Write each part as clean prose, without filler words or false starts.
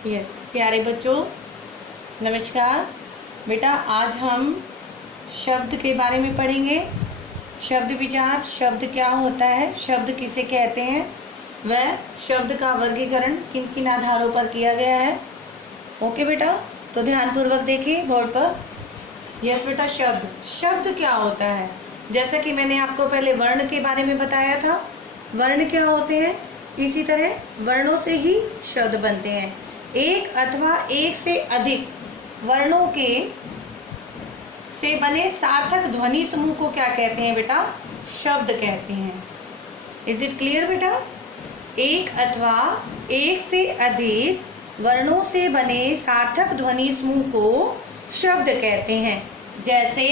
Yes प्यारे बच्चों, नमस्कार। बेटा आज हम शब्द के बारे में पढ़ेंगे। शब्द विचार, शब्द क्या होता है, शब्द किसे कहते हैं, वह शब्द का वर्गीकरण किन किन आधारों पर किया गया है। ओके बेटा, तो ध्यानपूर्वक देखिए बोर्ड पर। यस बेटा, शब्द शब्द क्या होता है। जैसा कि मैंने आपको पहले वर्ण के बारे में बताया था, वर्ण क्या होते हैं, इसी तरह वर्णों से ही शब्द बनते हैं। एक अथवा एक से अधिक वर्णों के से बने सार्थक ध्वनि समूह को क्या कहते हैं बेटा, शब्द कहते हैं। इज इट क्लियर बेटा। एक अथवा एक से अधिक वर्णों से बने सार्थक ध्वनि समूह को शब्द कहते हैं। जैसे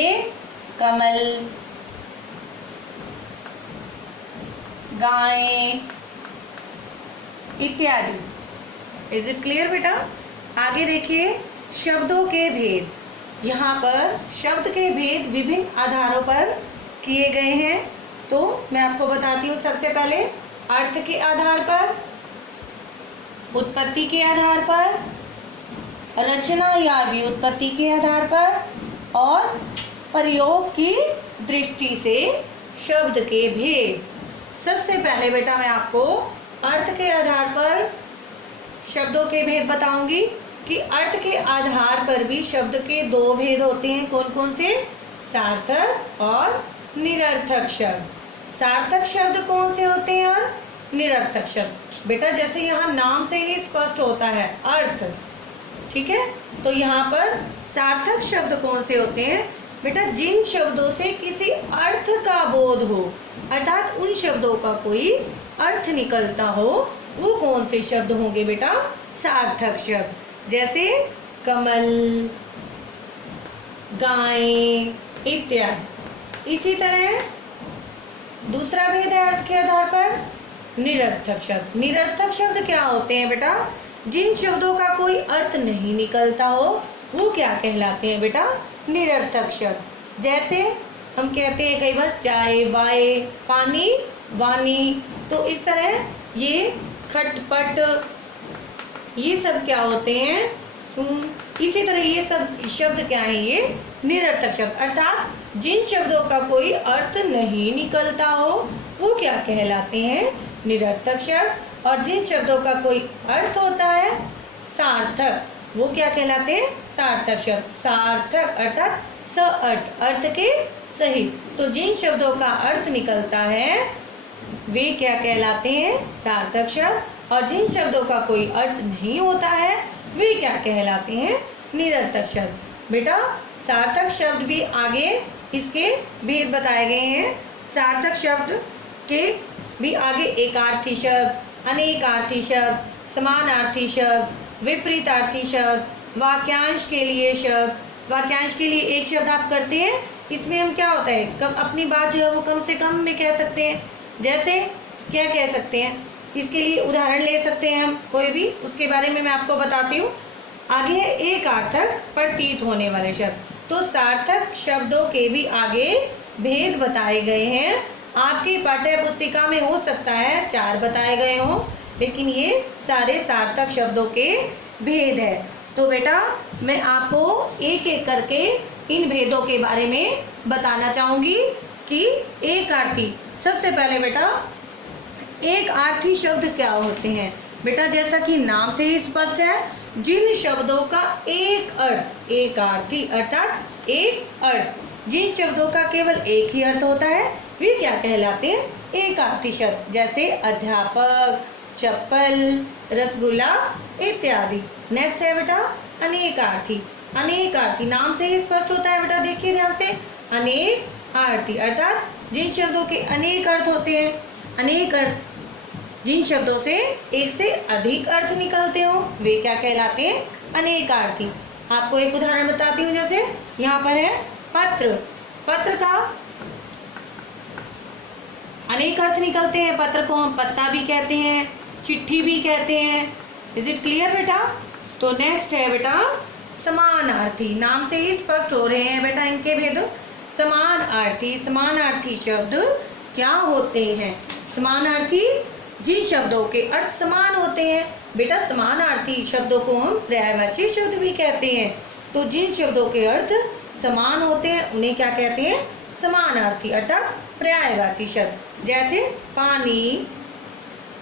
कमल, गाय इत्यादि। इज इट क्लियर बेटा। आगे देखिए शब्दों के भेद। यहाँ पर शब्द के भेद विभिन्न आधारों पर किए गए हैं। तो मैं आपको बताती हूँ। सबसे पहले अर्थ के आधार पर, उत्पत्ति के आधार पर, रचना या व्युत्पत्ति के आधार पर और प्रयोग की दृष्टि से शब्द के भेद। सबसे पहले बेटा मैं आपको अर्थ के आधार पर शब्दों के भेद बताऊंगी कि अर्थ के आधार पर भी शब्द के दो भेद होते हैं। कौन कौन से? सार्थक और निरर्थक शब्द। सार्थक शब्द कौन से होते हैं और निरर्थक शब्द? बेटा जैसे यहाँ नाम से ही स्पष्ट होता है अर्थ, ठीक है। तो यहाँ पर सार्थक शब्द कौन से होते हैं बेटा? जिन शब्दों से किसी अर्थ का बोध हो, अर्थात उन शब्दों का कोई अर्थ निकलता हो, वो कौन से शब्द होंगे बेटा? सार्थक शब्द। जैसे कमल, गाय इत्यादि। इसी तरह दूसरा भेद है अर्थ के आधार पर निरर्थक शब्द। निरर्थक शब्द क्या होते हैं बेटा? जिन शब्दों का कोई अर्थ नहीं निकलता हो, वो क्या कहलाते हैं बेटा? निरर्थक शब्द। जैसे हम कहते हैं कई बार चाय, वाय, पानी, वानी। तो इस तरह ये खटपट, ये सब क्या होते हैं? इसी तरह ये सब शब्द क्या है? ये निरर्थक शब्द। अर्थात जिन शब्दों का कोई अर्थ नहीं निकलता हो, वो क्या कहलाते हैं? निरर्थक शब्द। और जिन शब्दों का कोई अर्थ होता है सार्थक, वो क्या कहलाते हैं? सार्थक शब्द। सार्थक अर्थात अर्थ, अर्थ के सहित। तो जिन शब्दों का अर्थ निकलता है वे क्या कहलाते हैं? सार्थक शब्द। और जिन शब्दों का कोई अर्थ नहीं होता है वे क्या कहलाते हैं? निरर्थक शब्द। बेटा सार्थक शब्द भी आगे इसके भेद बताए गए हैं। सार्थक शब्द के भी आगे एकार्थी शब्द, अनेकार्थी शब्द, समानार्थी शब्द, विपरीतार्थी शब्द, वाक्यांश के लिए शब्द। वाक्यांश के लिए एक शब्द आप करते हैं, इसमें हम क्या होता है, कम अपनी बात जो है वो कम से कम में कह सकते हैं। जैसे क्या कह सकते हैं, इसके लिए उदाहरण ले सकते हैं हम कोई भी, उसके बारे में मैं आपको बताती हूँ। आगे है एक अर्थक प्रतीत होने वाले शब्द। तो सार्थक शब्दों के भी आगे भेद बताए गए हैं। आपकी पाठ्य पुस्तिका में हो सकता है 4 बताए गए हों, लेकिन ये सारे सार्थक शब्दों के भेद है। तो बेटा मैं आपको एक एक करके इन भेदों के बारे में बताना चाहूंगी कि एक अर्थी। सबसे पहले बेटा एक अर्थी शब्द क्या होते हैं? बेटा जैसा कि नाम से ही स्पष्ट है, जिन शब्दों का एक अर्थ, एक अर्थी अर्थात एक अर्थ, जिन शब्दों का केवल एक ही अर्थ होता है वे क्या कहलाते हैं? एक अर्थी शब्द। जैसे अध्यापक, चप्पल, रसगुल्ला इत्यादि। नेक्स्ट है बेटा अनेकार्थी। अनेकार्थी नाम से ही स्पष्ट होता है बेटा, देखिए ध्यान से। अनेकार्थी अर्थात जिन शब्दों के अनेक अर्थ होते हैं, अनेक अर्थ, जिन शब्दों से एक से अधिक अर्थ निकलते हो वे क्या कहलाते हैं? अनेकार्थी। आपको एक उदाहरण बताती हूँ। जैसे यहाँ पर है पत्र। पत्र का अनेक अर्थ निकलते हैं। पत्र को हम पत्ता भी कहते हैं, चिट्ठी भी कहते हैं। इज इट क्लियर बेटा? तो नेक्स्ट है बेटा समानार्थी। नाम से ही स्पष्ट हो रहे हैं बेटा इनके भेद। समानार्थी, समानार्थी शब्द क्या होते हैं? समानार्थी जिन शब्दों के अर्थ समान होते हैं बेटा समानार्थी शब्दों को हम पर्यायवाची शब्द भी कहते हैं। तो जिन शब्दों के अर्थ समान होते हैं उन्हें क्या कहते हैं? समानार्थी अर्थात पर्यायवाची शब्द। जैसे पानी,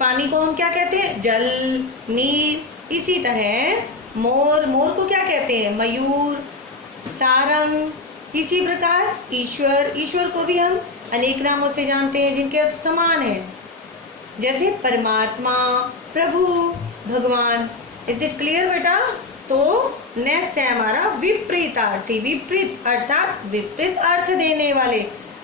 पानी को हम क्या कहते हैं? जल, नीर। इसी तरह मोर, मोर को क्या कहते हैं? मयूर, सारंग। इसी प्रकार ईश्वर, ईश्वर को भी हम अनेक नामों से जानते हैं जिनके अर्थ समान हैं, जैसे परमात्मा, प्रभु, भगवान। इज इट क्लियर बेटा? तो नेक्स्ट है हमारा विपरीतार्थी। विपरीत अर्थात विपरीत अर्थ देने वाले।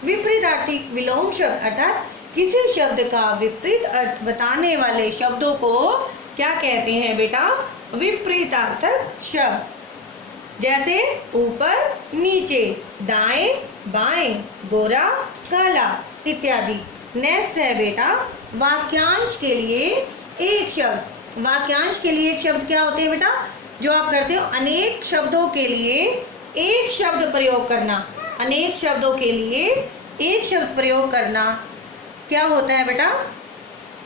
विपरीतार्थी विलोम शब्द अर्थात किसी शब्द का विपरीत अर्थ बताने वाले शब्दों को क्या कहते हैं बेटा? विपरीतार्थक शब्द। जैसे ऊपर, नीचे, दाएं, बाएं, गोरा, काला इत्यादि। नेक्स्ट है बेटा वाक्यांश के लिए एक शब्द। वाक्यांश के लिए एक शब्द क्या होते हैं बेटा? जो आप करते हो अनेक शब्दों के लिए एक शब्द प्रयोग करना। अनेक शब्दों के लिए एक शब्द प्रयोग करना क्या होता है बेटा?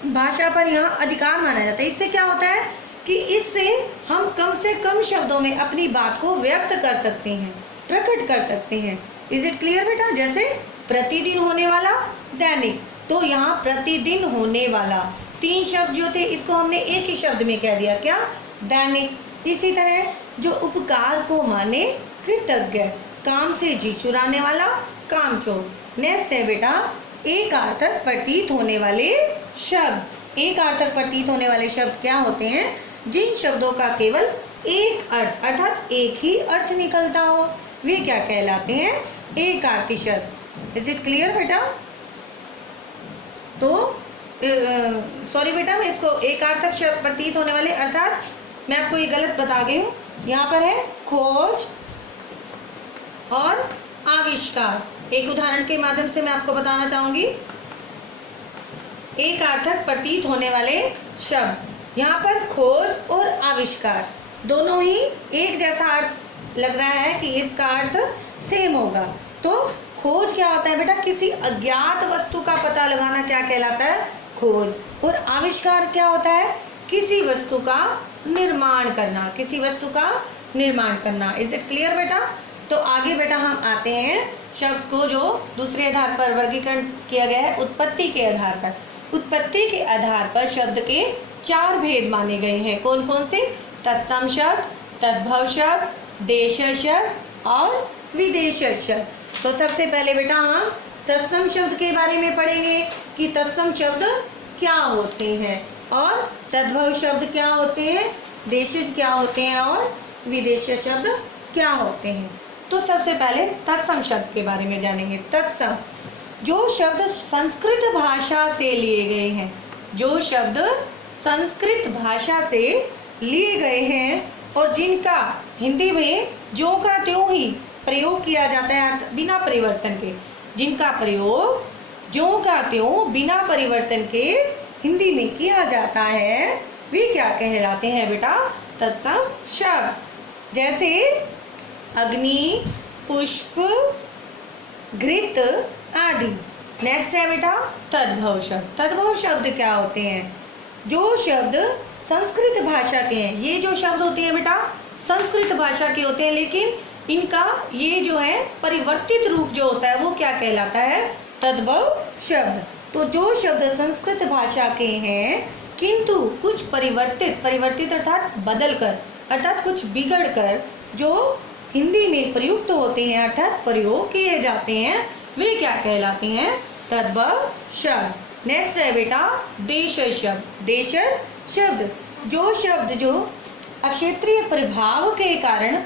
भाषा पर यहाँ अधिकार माना जाता है। इससे क्या होता है कि इससे हम कम से कम शब्दों में अपनी बात को व्यक्त कर सकते हैं, प्रकट कर सकते हैं। इज इट क्लियर बेटा? जैसे प्रतिदिन होने वाला, दैनिक। तो यहाँ प्रतिदिन होने वाला 3 शब्द जो थे इसको हमने एक ही शब्द में कह दिया, क्या? दैनिक। इसी तरह जो उपकार को माने, कृतज्ञ। काम से जी चुराने वाला, कामचोर। नेक्स्ट है बेटा एकार्थक प्रतीत होने वाले शब्द। एकार्थक प्रतीत होने वाले शब्द क्या होते हैं? जिन शब्दों का केवल एक अर्थ अर्थात एक ही अर्थ निकलता हो वे क्या कहलाते हैं? एकार्थी शब्द। इज इट क्लियर बेटा? तो सॉरी बेटा, मैं इसको एकार्थक शब्द प्रतीत होने वाले अर्थात मैं आपको ये गलत बता गई हूँ। यहाँ पर है खोज और आविष्कार। एक उदाहरण के माध्यम से मैं आपको बताना चाहूंगी। एकार्थक प्रतीत होने वाले शब्द, यहाँ पर खोज और आविष्कार दोनों ही एक जैसा अर्थ लग रहा है कि इसका अर्थ सेम होगा। तो खोज क्या होता है बेटा? किसी अज्ञात वस्तु का पता लगाना क्या कहलाता है? खोज। और आविष्कार क्या होता है? किसी वस्तु का निर्माण करना, किसी वस्तु का निर्माण करना। इज इट क्लियर बेटा? तो आगे बेटा हम आते हैं शब्द को जो दूसरे आधार पर वर्गीकरण किया गया है, उत्पत्ति के आधार पर। उत्पत्ति के आधार पर शब्द के 4 भेद माने गए हैं। कौन कौन से? तत्सम शब्द, तद्भव शब्द, देशज शब्द और विदेशज शब्द। तो सबसे पहले बेटा हम तत्सम शब्द के बारे में पढ़ेंगे कि तत्सम शब्द क्या होते हैं और तद्भव शब्द क्या होते हैं, देशज क्या होते हैं और विदेशज शब्द क्या होते हैं। तो सबसे पहले तत्सम शब्द के बारे में जानेंगे। तत्सम जो शब्द संस्कृत भाषा से लिए गए हैं, जो शब्द संस्कृत भाषा से लिए गए हैं और जिनका हिंदी में ज्यों का त्यों ही प्रयोग किया जाता है बिना परिवर्तन के, जिनका प्रयोग ज्यों का त्यों बिना परिवर्तन के हिंदी में किया जाता है, वे क्या कहलाते हैं बेटा? तत्सम शब्द। जैसे अग्नि, पुष्प, घृत आदि। नेक्स्ट है बेटा तद्भव शब्द। तद्भव शब्द क्या होते हैं? जो शब्द संस्कृत भाषा के हैं, ये जो शब्द होते हैं बेटा संस्कृत भाषा के होते हैं, लेकिन इनका ये जो है परिवर्तित रूप जो होता है वो क्या कहलाता है? तद्भव शब्द। तो जो शब्द संस्कृत भाषा के हैं किंतु कुछ परिवर्तित अर्थात बदल कर अर्थात कुछ बिगड़ कर जो हिंदी में प्रयुक्त होते हैं अर्थात प्रयोग किए जाते हैं, वे क्या कहलाते हैं? तद्भव शब्द। नेक्स्ट है बेटा देशज शब्द। देशज शब्द जो शब्द जो अक्षेत्रीय प्रभाव के कारण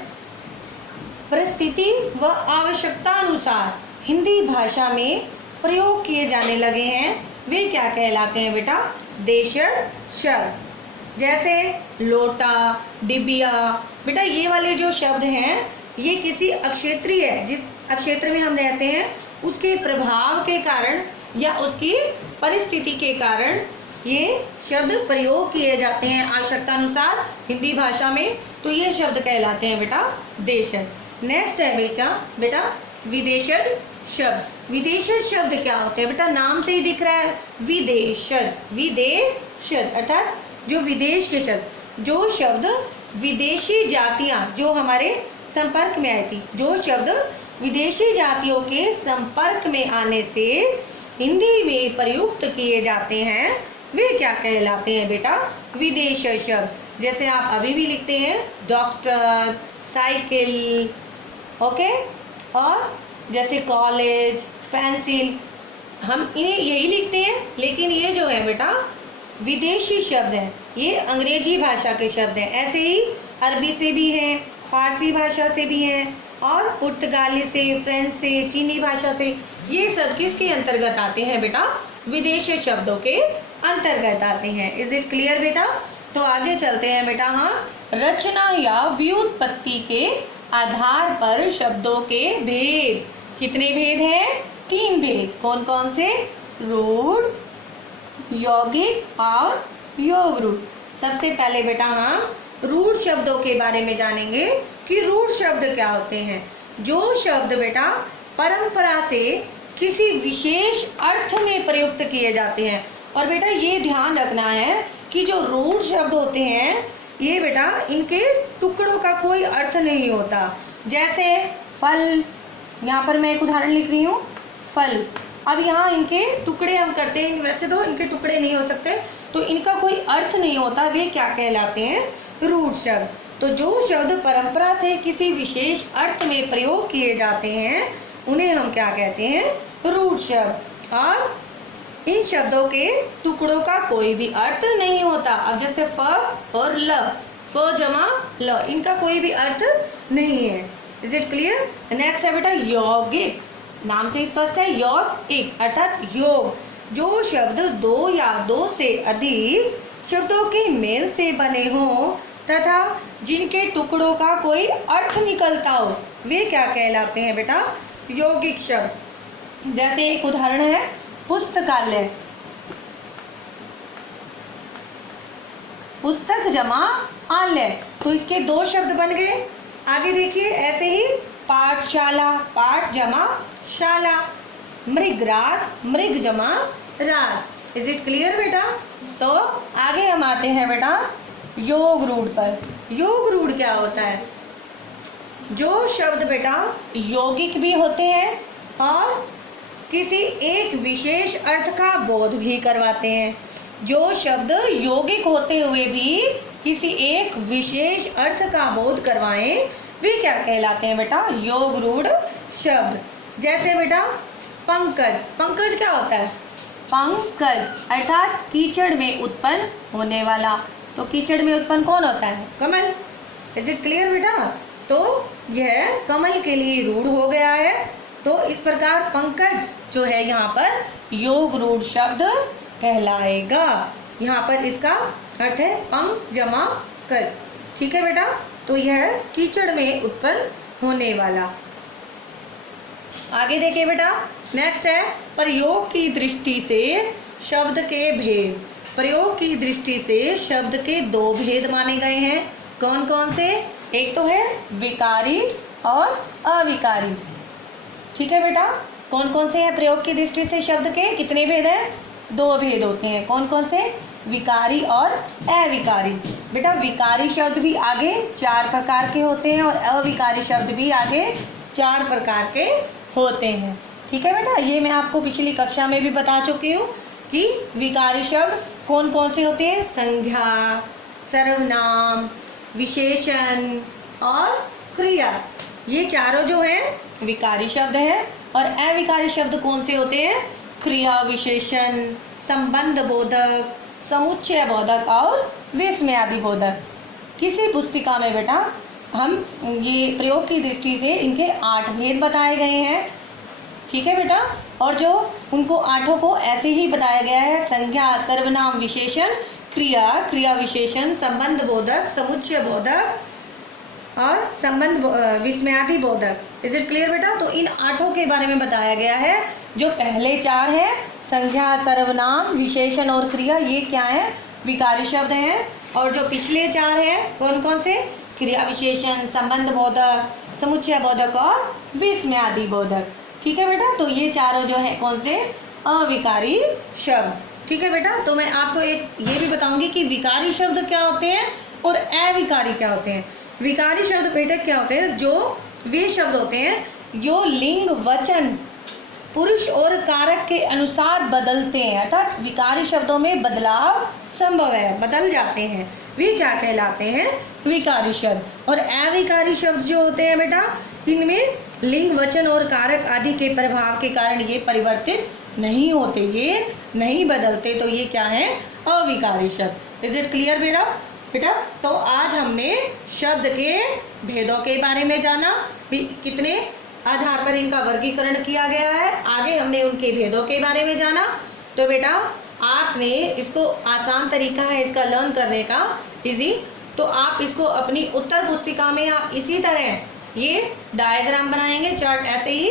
परिस्थिति व आवश्यकता अनुसार हिंदी भाषा में प्रयोग किए जाने लगे हैं, वे क्या कहलाते हैं बेटा? देशज शब्द। जैसे लोटा, डिबिया। बेटा ये वाले जो शब्द हैं ये किसी अक्षेत्रीय, जिस अक्षेत्र में हम रहते हैं उसके प्रभाव के कारण या उसकी परिस्थिति के कारण ये शब्द प्रयोग किए जाते हैं आवश्यकता अनुसार हिंदी भाषा में, तो ये शब्द कहलाते हैं बेटा देशज। नेक्स्ट है बेटा विदेशज शब्द। विदेशज शब्द क्या होते हैं बेटा? नाम से ही दिख रहा है विदेशज। विदेशज अर्थात जो विदेश के शब्द, जो शब्द विदेशी जातियां जो हमारे संपर्क में आई थी, जो शब्द विदेशी जातियों के संपर्क में आने से हिंदी में प्रयुक्त किए जाते हैं, वे क्या कहलाते हैं बेटा? विदेश शब्द। जैसे आप अभी भी लिखते हैं डॉक्टर, साइकिल, ओके, और जैसे कॉलेज, पेंसिल, हम इन्हें यही लिखते हैं, लेकिन ये जो है बेटा विदेशी शब्द है, ये अंग्रेजी भाषा के शब्द हैं। ऐसे ही अरबी से भी हैं, फारसी भाषा से भी हैं, और पुर्तगाली से, फ्रेंच से, चीनी भाषा से, ये सब किसके अंतर्गत आते हैं बेटा? विदेशी शब्दों के अंतर्गत आते हैं। इज इट क्लियर बेटा? तो आगे चलते हैं बेटा। हाँ, रचना या व्युत्पत्ति के आधार पर शब्दों के भेद। कितने भेद हैं? 3 भेद। कौन कौन से? रूढ़, यौगिक और योग रूढ़। सबसे पहले बेटा हम रूढ़ शब्दों के बारे में जानेंगे कि रूढ़ शब्द क्या होते हैं। जो शब्द बेटा परंपरा से किसी विशेष अर्थ में प्रयुक्त किए जाते हैं। और बेटा ये ध्यान रखना है कि जो रूढ़ शब्द होते हैं ये बेटा इनके टुकड़ों का कोई अर्थ नहीं होता। जैसे फल, यहाँ पर मैं एक उदाहरण लिख रही हूँ, फल। अब यहाँ इनके टुकड़े हम करते हैं, वैसे तो इनके टुकड़े नहीं हो सकते, तो इनका कोई अर्थ नहीं होता, वे क्या कहलाते हैं? रूढ़ शब्द। तो जो शब्द परंपरा से किसी विशेष अर्थ में प्रयोग किए जाते हैं उन्हें हम क्या कहते हैं? रूढ़ शब्द। और इन शब्दों के टुकड़ों का कोई भी अर्थ नहीं होता। अब जैसे फ और ल, फ जमा ल, इनका कोई भी अर्थ नहीं है। Is it clear? नेक्स्ट है बेटा यौगिक। नाम से स्पष्ट है, यौगिक अर्थात योग। जो शब्द 2 या 2 से अधिक शब्दों के मेल से बने हों तथा जिनके टुकड़ों का कोई अर्थ निकलता हो, वे क्या कहलाते हैं बेटा? यौगिक शब्द। जैसे एक उदाहरण है पुस्तकालय, पुस्तक जमा आलय, तो इसके 2 शब्द बन गए। आगे देखिए ऐसे ही पाठशाला, पाठ जमा शाला, मृगराज, मृग जमा राज। इज इट क्लियर बेटा? तो आगे हम आते हैं बेटा योग रूढ़ पर। योग रूढ़ क्या होता है? जो शब्द बेटा यौगिक भी होते हैं और किसी एक विशेष अर्थ का बोध भी करवाते हैं। जो शब्द यौगिक होते हुए भी किसी एक विशेष अर्थ का बोध करवाएं, वे क्या कहलाते हैं बेटा? योग रूढ़ शब्द। जैसे बेटा पंकज, पंकज क्या होता है? पंकज अर्थात कीचड़ में उत्पन्न होने वाला। तो कीचड़ में उत्पन्न कौन होता है? कमल। इज इट क्लियर बेटा? तो यह कमल के लिए रूढ़ हो गया है। तो इस प्रकार पंकज जो है यहाँ पर योग रूढ़ शब्द कहलाएगा। यहाँ पर इसका अर्थ है पंक जमा कर। ठीक है बेटा? तो यह कीचड़ में उत्पन्न होने वाला। आगे देखिए बेटा, नेक्स्ट है प्रयोग की दृष्टि से शब्द के भेद। प्रयोग की दृष्टि से शब्द के 2 भेद माने गए हैं। कौन कौन से? एक तो है विकारी और अविकारी। ठीक है बेटा? कौन कौन से हैं प्रयोग की दृष्टि से शब्द के? कितने भेद हैं? 2 भेद होते हैं। कौन कौन से? विकारी और अविकारी। बेटा विकारी शब्द भी आगे 4 प्रकार के होते हैं और अविकारी शब्द भी आगे 4 प्रकार के होते हैं। ठीक है बेटा? ये मैं आपको पिछली कक्षा में भी बता चुकी हूँ कि विकारी शब्द कौन कौन से होते हैं? संज्ञा, सर्वनाम, विशेषण और क्रिया। ये चारों जो हैं विकारी शब्द हैं। और अविकारी शब्द कौन से होते हैं? क्रिया विशेषण, संबंध बोधक, समुच्चय बोधक और विस्मयादि बोधक। किसी पुस्तिका में बेटा हम ये प्रयोग की दृष्टि से इनके 8 भेद बताए गए हैं। ठीक है बेटा? और जो उनको 8 को ऐसे ही बताया गया है, संज्ञा, सर्वनाम, विशेषण, क्रिया, क्रिया विशेषण, संबंध बोधक, समुच्चय बोधक और संबंध विस्मयादि बोधक। इज इट क्लियर बेटा? तो इन 8 के बारे में बताया गया है। जो पहले 4 है संज्ञा, सर्वनाम, विशेषण और क्रिया, ये क्या है? विकारी शब्द हैं। और जो पिछले 4 हैं कौन कौन से? क्रिया विशेषण, संबंध बोधक, समुच्चय बोधक और विस्मयादि बोधक। ठीक है बेटा? तो ये चारों जो है कौन से? अविकारी शब्द। ठीक है बेटा। तो मैं आपको एक ये भी बताऊंगी कि विकारी शब्द क्या होते हैं और अविकारी क्या होते हैं। विकारी शब्द बेटा क्या होते हैं, जो वे शब्द होते हैं जो लिंग वचन पुरुष और कारक के अनुसार बदलते हैं, अर्थात विकारी शब्दों में बदलाव संभव है, बदल जाते हैं, वे क्या कहलाते हैं, विकारी शब्द। और अविकारी शब्द जो होते हैं बेटा, इनमें लिंग वचन और कारक आदि के प्रभाव के कारण ये परिवर्तित नहीं होते, ये नहीं बदलते, तो ये क्या है, अविकारी शब्द। इज इट क्लियर बेटा? तो आज हमने शब्द के भेदों के बारे में जाना, कितने आधार पर इनका वर्गीकरण किया गया है, आगे हमने उनके भेदों के बारे में जाना। तो बेटा आपने इसको, आसान तरीका है इसका लर्न करने का, इजी, तो आप इसको अपनी उत्तर पुस्तिका में आप इसी तरह ये डायग्राम बनाएंगे, चार्ट ऐसे ही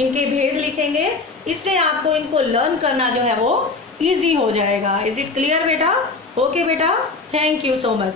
इनके भेद लिखेंगे, इससे आपको इनको लर्न करना जो है वो इजी हो जाएगा। इज इट क्लियर बेटा? ओके बेटा, थैंक यू सो मच।